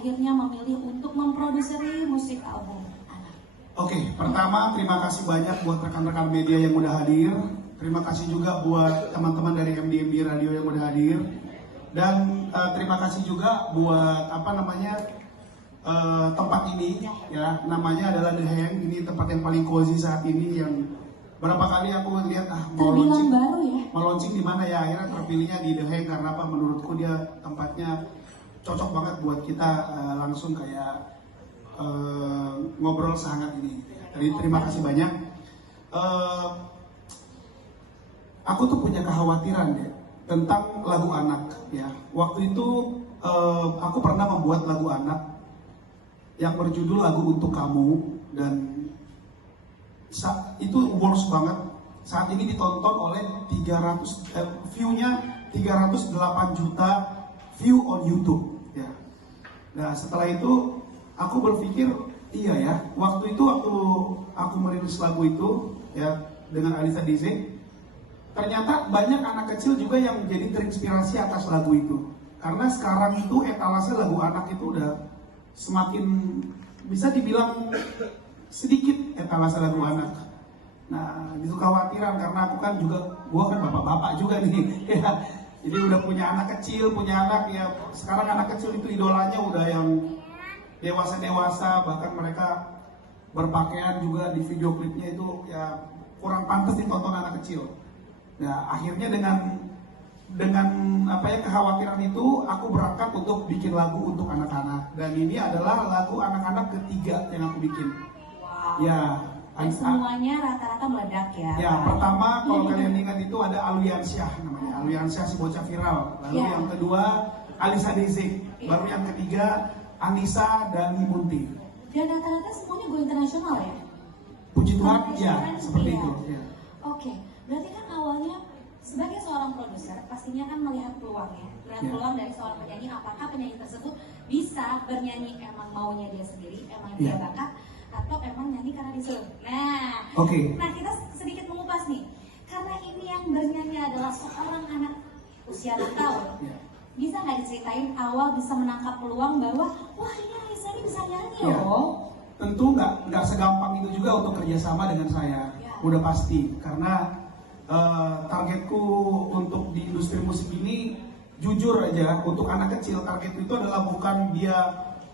akhirnya memilih untuk memproduksi musik album anak? Oke, pertama terima kasih banyak buat rekan-rekan media yang udah hadir. Terima kasih juga buat teman-teman dari MDMD Radio yang udah hadir. Dan terima kasih juga buat tempat ini ya, namanya adalah The Hang. Ini tempat yang paling cozy saat ini, yang berapa kali aku lihat mau launching baru ya? mau launching di mana ya, akhirnya terpilihnya di The Hang karena apa, menurutku dia tempatnya cocok banget buat kita langsung kayak ngobrol sehangat ini. Jadi terima kasih banyak. Aku tuh punya kekhawatiran deh tentang lagu anak ya. Waktu itu aku pernah membuat lagu anak yang berjudul Lagu Untuk Kamu, dan itu works banget. Saat ini ditonton oleh view-nya 308 juta view on YouTube ya. Nah setelah itu aku berpikir, iya ya, waktu aku merilis lagu itu ya dengan Alisa Dize, ternyata banyak anak kecil juga yang menjadi terinspirasi atas lagu itu. Karena sekarang itu etalase lagu anak itu udah semakin, bisa dibilang sedikit etalase lagu anak. Nah, itu kekhawatiran karena gua kan bapak-bapak juga nih ya. Jadi udah punya anak kecil, punya anak ya. Sekarang anak kecil itu idolanya udah yang dewasa-dewasa, bahkan mereka berpakaian juga di video klipnya itu ya kurang pantas ditonton anak kecil. Nah, akhirnya dengan kekhawatiran itu aku berangkat untuk bikin lagu untuk anak-anak, dan ini adalah lagu anak-anak ketiga yang aku bikin. Wow. Ya, semuanya rata-rata meledak ya. Ya, pertama kalau kalian ingat itu ada Aliansyah namanya, Aliansyah si bocah viral. Lalu yang kedua Alisa Dize, baru yang ketiga Anissa dan Munti. Dan rata-rata semuanya go internasional ya? Puji Tuhan, ya seperti itu. Ya. Oke, berarti kan awalnya sebagai seorang produser pastinya kan melihat peluang ya, peluang dari seorang penyanyi, apakah penyanyi tersebut bisa bernyanyi emang maunya dia sendiri, emang dia bakat, atau emang nyanyi karena disuruh. Nah, nah kita sedikit mengupas nih, karena ini yang bernyanyi adalah seorang anak usia 6 tahun. Bisa nggak diceritain awal bisa menangkap peluang bahwa wah ini Alisa ini bisa nyanyi loh? Tentu nggak segampang itu juga untuk kerjasama dengan saya, udah pasti. Karena targetku untuk di industri musik ini, jujur aja, untuk anak kecil targetku itu adalah bukan dia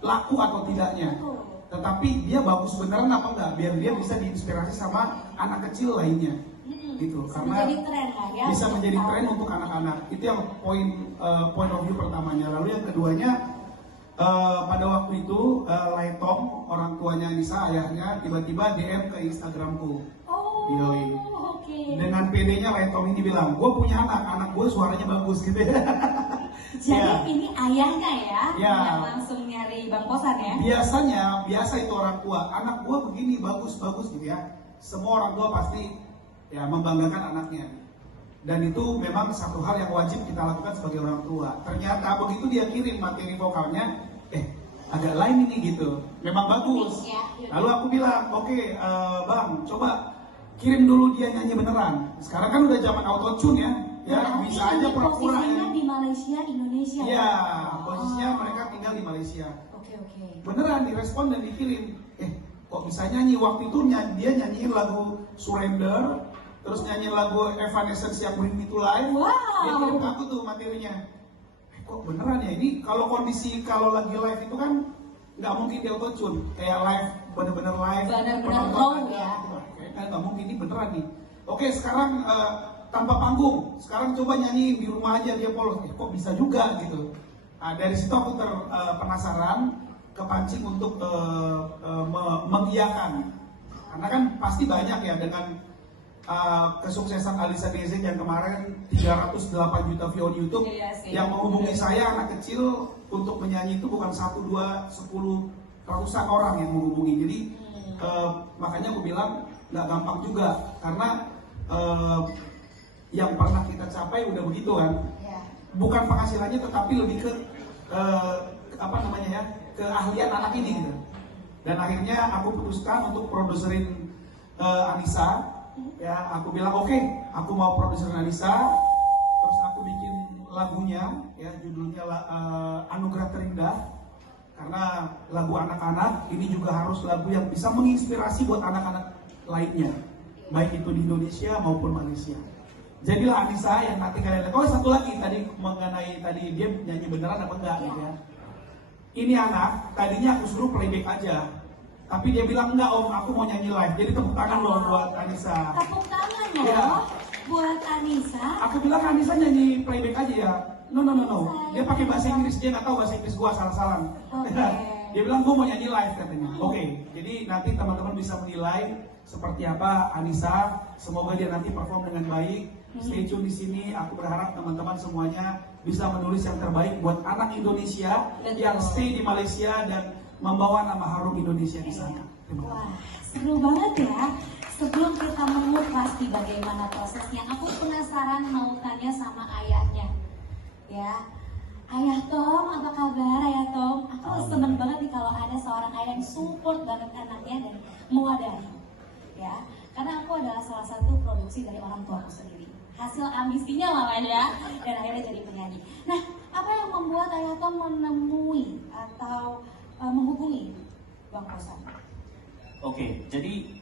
laku atau tidaknya, tetapi dia bagus beneran apa enggak, biar dia bisa diinspirasi sama anak kecil lainnya gitu. Karena bisa menjadi tren untuk anak-anak. Itu yang point of view pertamanya. Lalu yang keduanya, pada waktu itu Laitom, orang tuanya Anissa, ayahnya, tiba-tiba DM ke Instagramku. Dengan PD-nya Laitom ini bilang, gue punya anak gue suaranya bagus gitu ya. Jadi ini ayahnya ya, yang langsung nyari Bang Kosan ya? Biasa itu orang tua, anak gue begini, bagus gitu ya. Semua orang tua pasti ya membanggakan anaknya. Dan itu memang satu hal yang wajib kita lakukan sebagai orang tua. Ternyata begitu dia kirim materi vokalnya, agak lain ini gitu, memang bagus. Lalu aku bilang, oke, Bang, coba kirim dulu dia nyanyi beneran. Sekarang kan udah zaman autotune ya, bisa aja pura-pura ya. Di Malaysia, Indonesia. Iya, posisinya mereka tinggal di Malaysia. Oke. Beneran direspon dan dikirim. Kok bisa nyanyi? Waktu itu dia nyanyiin lagu Surrender, terus nyanyiin lagu Evanescence yang Bring Me to Life. Dia kirim ke aku tuh materinya. Kok beneran ya? Ini kalau kondisi kalau lagi live itu kan nggak mungkin di autotune, kayak live bener-bener live, bener-bener raw ya. Nggak mungkin, ini beneran nih. Oke, sekarang tanpa panggung, sekarang coba nyanyi di rumah aja dia polos. Kok bisa juga gitu. Nah, dari situ aku penasaran, kepancing untuk mengiyakan. Karena kan pasti banyak ya dengan kesuksesan Alisa Dize yang kemarin 308 juta view on YouTube, yang menghubungi saya anak kecil untuk menyanyi itu bukan 1, 2, 10, ratusan orang yang menghubungi. Jadi makanya aku bilang nggak gampang juga, karena yang pernah kita capai udah begitu kan. Bukan penghasilannya, tetapi lebih ke keahlian anak ini gitu. Dan akhirnya aku putuskan untuk produserin Anissa. Ya, aku bilang oke, aku mau produserin Anissa. Terus aku bikin lagunya, ya judulnya Anugerah Terindah. Karena lagu anak-anak ini juga harus lagu yang bisa menginspirasi buat anak-anak lainnya, baik itu di Indonesia maupun Malaysia. Jadilah Anissa yang nanti kalian lihat. Oh, satu lagi tadi mengenai tadi dia nyanyi beneran apa enggak gitu ya. Ini anak tadinya aku suruh playback aja, tapi dia bilang enggak om, aku mau nyanyi live. Jadi tepuk tangan loh buat Anissa. Tepuk tangan loh Ya. buat Anissa. Aku bilang Anissa nyanyi playback aja ya. No. Dia pakai bahasa Inggris, dia nggak tahu bahasa Inggris gua salah-salah. Oke. Dia bilang gua mau nyanyi live katanya. Oke. Jadi nanti teman-teman bisa menilai seperti apa Anissa. Semoga dia nanti perform dengan baik. Stay tune di sini. Aku berharap teman-teman semuanya bisa menulis yang terbaik buat anak Indonesia yang stay di Malaysia dan membawa nama harum Indonesia di sana. Terima kasih. Wah, seru banget ya. Sebelum kita mengupas di bagaimana prosesnya, aku penasaran mau tanya sama ayahnya. Ya, Ayah Tom, apa kabar Ayah Tom? Aku seneng banget nih kalau ada seorang ayah yang support banget anaknya dan mewadahi. Ya, karena aku adalah salah satu produksi dari orang tua aku sendiri. Hasil ambisinya malah ya, dan akhirnya jadi penyanyi. Nah, apa yang membuat Ayah Tom menemui atau menghubungi Bang Kosan? Oke, jadi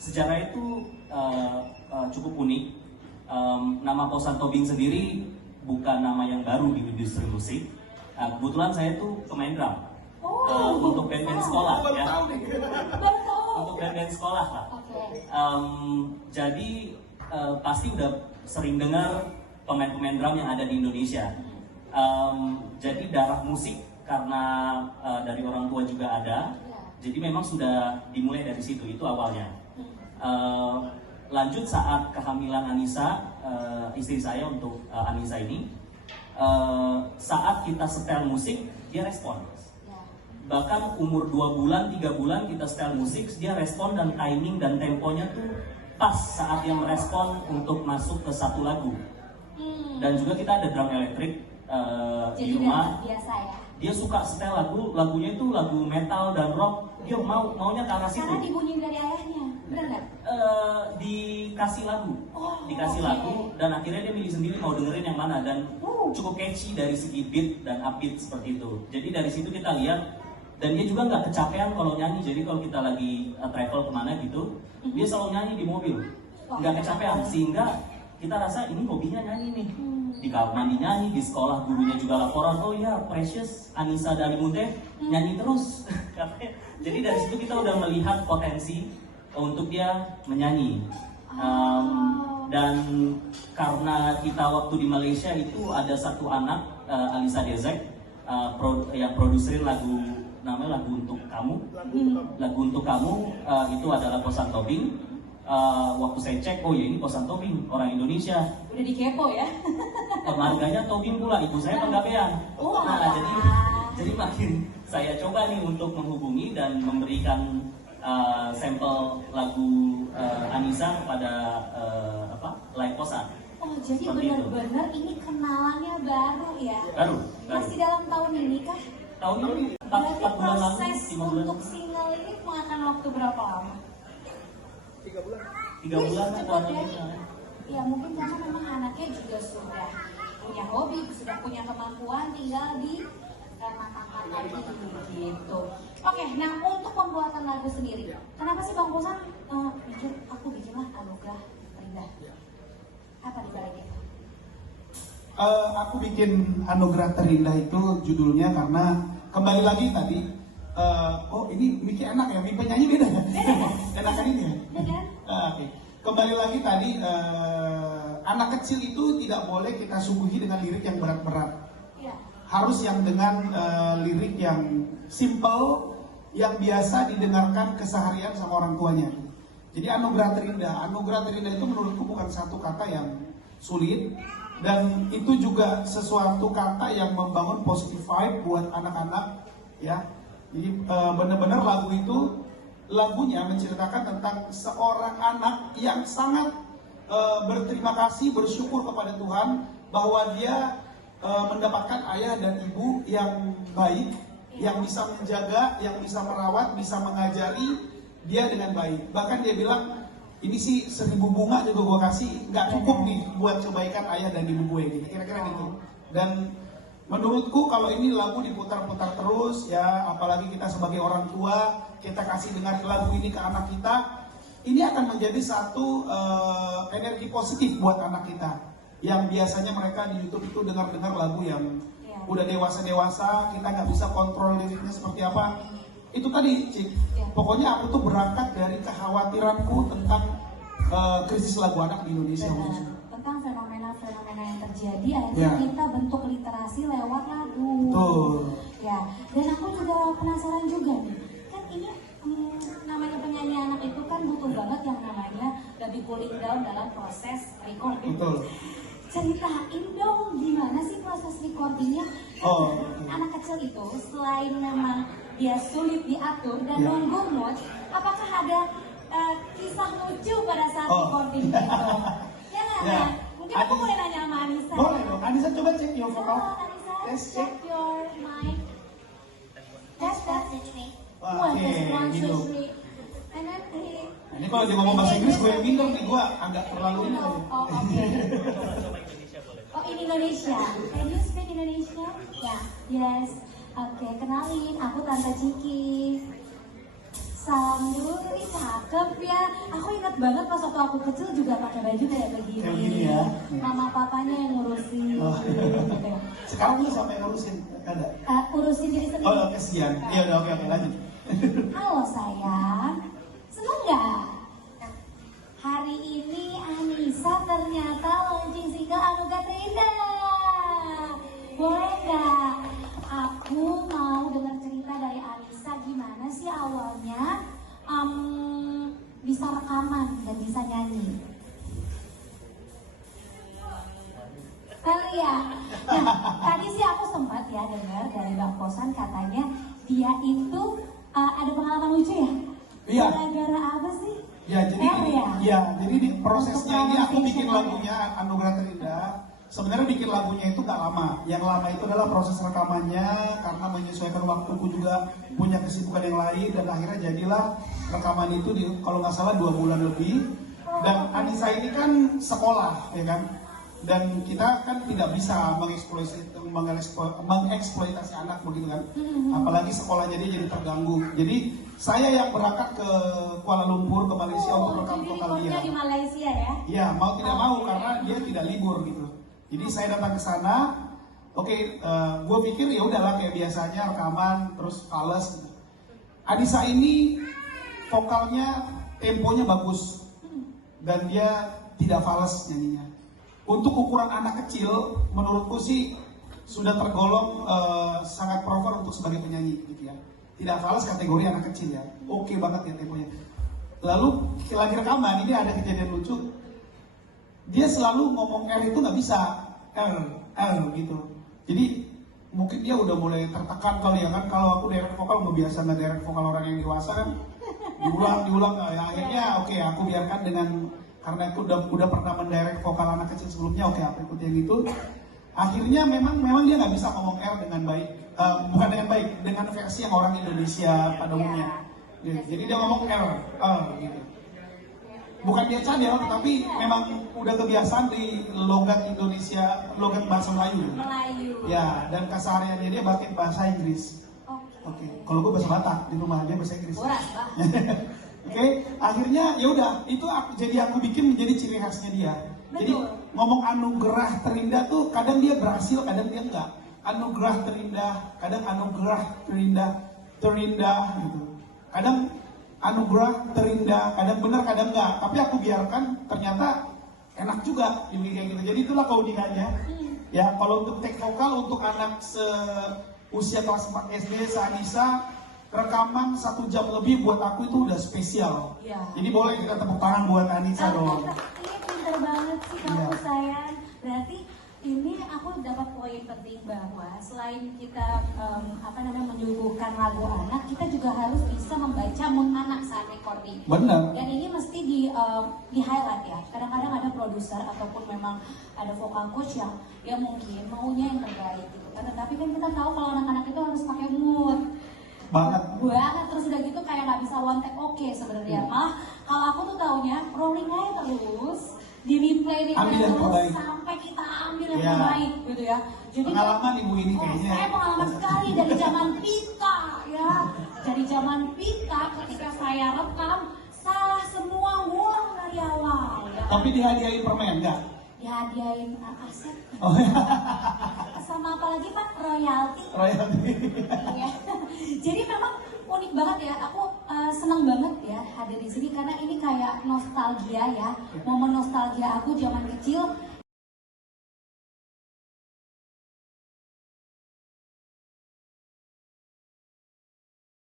sejarah itu cukup unik. Nama Kosan Tobing sendiri bukan nama yang baru di industri musik. Kebetulan saya tuh pemain drum untuk band-band sekolah ya. Baru tahu. Untuk band-band sekolah lah. Oke. Jadi pasti udah sering dengar pemain-pemain drum yang ada di Indonesia. Jadi darah musik karena dari orang tua juga ada. Jadi memang sudah dimulai dari situ, itu awalnya. Lanjut saat kehamilan Anissa, istri saya untuk Anissa ini, saat kita setel musik, dia respon. Bahkan umur 2 bulan, 3 bulan kita setel musik, dia respon dan timing dan temponya tuh pas saat dia merespon untuk masuk ke satu lagu. Dan juga kita ada drum elektrik di rumah. Biasa ya. Dia suka setel lagunya itu lagu metal dan rock. Dia maunya ke arah situ. Karena dibunyiin dari ayahnya, bener nggak? Dikasih lagu, lagu dan akhirnya dia milih sendiri mau dengerin yang mana dan cukup catchy dari segi beat dan upbeat seperti itu. Jadi dari situ kita lihat dan dia juga nggak kecapean kalau nyanyi. Jadi kalau kita lagi travel kemana gitu, dia selalu nyanyi di mobil, nggak kecapean sehingga kita rasa ini hobinya nyanyi nih. Di kamar mandi nyanyi, di sekolah gurunya juga laporan, oh ya Precious, Anissa Dalimunte nyanyi terus. Jadi dari situ kita udah melihat potensi untuk dia menyanyi. Dan karena kita waktu di Malaysia itu ada satu anak, Alisa Dezek, yang produserin lagu, namanya Lagu Untuk Kamu. Lagu Untuk Kamu itu adalah Kosan Tobing. Waktu saya cek, oh ya ini Kosan Tobing, orang Indonesia. Udah dikepo ya? Marganya Tobing pula, ibu saya penggabean. Nah, jadi makin saya coba nih untuk menghubungi dan memberikan sampel lagu Anissa kepada live Kosan. Oh, jadi benar-benar ini kenalannya baru ya? Baru. Masih dalam tahun ini kah? Tahun ini 4 Berarti bulan lalu, proses 5 bulan. untuk single ini memakan waktu berapa lama? 3 bulan atau lebih. Ya mungkin karena memang anaknya juga sudah punya hobi, sudah punya kemampuan, tinggal di matangkan lagi gitu. Oke, nah untuk pembuatan lagu sendiri, kenapa sih Bang Kosan aku bikinlah Anugerah Terindah? Apa dibaliknya? Aku bikin Anugerah Terindah itu judulnya karena kembali lagi tadi. Oh ini mikir enak ya, mikir penyanyi beda ya? Enakan ini ya? Oke. Kembali lagi tadi, anak kecil itu tidak boleh kita suguhi dengan lirik yang berat-berat. Harus yang dengan lirik yang simple, yang biasa didengarkan keseharian sama orang tuanya. Jadi Anugerah Terindah itu menurutku bukan satu kata yang sulit, dan itu juga sesuatu kata yang membangun positive vibe buat anak-anak, ya. Jadi benar-benar lagunya menceritakan tentang seorang anak yang sangat berterima kasih, bersyukur kepada Tuhan bahwa dia mendapatkan ayah dan ibu yang baik, yang bisa menjaga, yang bisa merawat, bisa mengajari dia dengan baik. Bahkan dia bilang, ini sih 1000 bunga juga gue kasih, nggak cukup nih buat kebaikan ayah dan ibu gue, gitu. Kira-kira gitu. Dan Menurutku kalau ini lagu diputar-putar terus ya, apalagi kita sebagai orang tua, kita kasih dengar lagu ini ke anak kita, ini akan menjadi satu energi positif buat anak kita. Yang biasanya mereka di YouTube itu dengar-dengar lagu yang udah dewasa-dewasa, kita nggak bisa kontrol liriknya seperti apa. Itu tadi, Cik. Pokoknya aku tuh berangkat dari kekhawatiranku tentang krisis lagu anak di Indonesia. Tentang fenomena-fenomena yang terjadi, akhirnya kita bentuk literasi lewat lagu. Betul. Ya, dan aku juga penasaran juga nih, kan ini namanya penyanyi anak itu kan butuh banget yang namanya lebih cooling down dalam proses recording. Betul. Ceritain dong gimana sih proses recordingnya? Anak kecil itu selain memang dia sulit diatur dan nunggu mood, apakah ada kisah lucu pada saat recording itu? Ya. Mungkin aku boleh nanya sama Anissa. Boleh dong. Anissa coba cek your vokal. Anissa, check your mic. Test. Oke, gitu. And then Ini kalau dia ngomong bahasa Inggris, gue yang minum nih, gue agak terlalu ini. Oke. Oh, in Indonesia. Can you speak Indonesia? Ya. Yes. Oke, kenalin, aku Tante Ciki. Salam dulu, ini cakep ya. Aku ingat banget pas waktu aku kecil juga pakai baju kayak begini. Kayak gini ya. Mama papanya yang ngurusin. Sekarang lu siapa yang ngurusin? Ada? Urusin diri sendiri. Oh, kesian. Iya udah, oke, lanjut. Halo sayang, seneng gak? Hari ini Anissa ternyata launching single Anugerah Terindah. Boleh gak? Aku mau dengar cerita dari Anissa gimana sih awalnya bisa rekaman dan bisa nyanyi. Kali ya. Nah, tadi sih aku sempat ya dengar dari Bang Kosan katanya dia itu ada pengalaman lucu ya? Iya. Gara-gara apa sih? Ya, jadi jadi di prosesnya ini aku bikin lagunya Anugerah Terindah. Sebenarnya bikin lagunya itu gak lama. Yang lama itu adalah proses rekamannya karena menyesuaikan waktuku juga punya kesibukan yang lain dan akhirnya jadilah rekaman itu kalau nggak salah 2 bulan lebih. Dan Anissa ini kan sekolah, ya kan? Dan kita kan tidak bisa mengeksploitasi anak begitu kan, apalagi sekolahnya dia jadi terganggu. Jadi saya yang berangkat ke Kuala Lumpur ke Malaysia untuk rekam vokal dia. Di Malaysia ya? Ya mau tidak mau karena dia tidak libur gitu. Jadi saya datang ke sana, gue pikir ya udahlah kayak biasanya rekaman terus fales. Gitu. Anissa ini vokalnya temponya bagus dan dia tidak fales nyanyinya. Untuk ukuran anak kecil, menurutku sih sudah tergolong sangat proper untuk sebagai penyanyi, gitu ya. Tidak fals kategori anak kecil ya, oke banget ya temponya. Lalu lagi rekaman, ini ada kejadian lucu. Dia selalu ngomong R itu nggak bisa, R gitu. Jadi mungkin dia udah mulai tertekan kali ya kan. Kalau aku direct vokal nggak biasa ngedirect vokal orang yang dewasa kan, diulang ya. Akhirnya aku biarkan dengan karena aku udah pernah mendirect vokal anak kecil sebelumnya, aku ikut yang itu. Akhirnya memang dia nggak bisa ngomong R dengan baik, bukan dengan baik, dengan versi yang orang Indonesia pada umumnya. Jadi dia ngomong R gitu. Bukan dia cadel, tapi memang udah kebiasaan di logat Indonesia, logat bahasa Melayu. Ya, dan kesehariannya dia pakai bahasa Inggris. Oke. Kalau gue bahasa Batak di rumah dia bahasa Inggris. Akhirnya ya udah itu jadi aku bikin menjadi ciri khasnya dia. Jadi ngomong Anugerah Terindah tuh kadang dia berhasil, kadang dia enggak. Anugerah Terindah, kadang Anugerah Terindah gitu. Kadang Anugerah Terindah, kadang benar, kadang enggak. Tapi aku biarkan ternyata enak juga ini kayak gitu. Jadi itulah keunikannya. Ya kalau untuk take vokal untuk anak seusia kelas 4 SD Anissa rekaman 1 jam lebih buat aku itu udah spesial. Jadi boleh kita tepuk tangan buat Anissa dong. Ini pinter banget sih kamu sayang. Berarti ini aku dapat poin penting bahwa selain kita menyuguhkan lagu anak, kita juga harus bisa membaca mood anak saat recording. Benar. Dan ini mesti di highlight ya. Kadang-kadang ada produser ataupun memang ada vokal coach yang mungkin maunya yang terbaik gitu. Tapi kan kita tahu kalau anak-anak itu harus pakai mood. Banget terus udah gitu kayak nggak bisa one take sebenarnya. Malah kalau aku tuh taunya rolling aja terus di replay terus sampai kita ambil yang terbaik gitu ya. Jadi pengalaman ibu ini kayaknya. Saya pengalaman sekali dari zaman Pita ya. Dari zaman Pita ketika saya rekam salah semua ngulang dari awal ya. Tapi dihadiahin permen enggak? Dihadiahin aset. Oh ya. Sama apa lagi Pak? Royalti. Royalti. Ya. Jadi memang unik banget ya. Aku senang banget ya hadir di sini karena ini kayak nostalgia ya. Momen nostalgia aku zaman kecil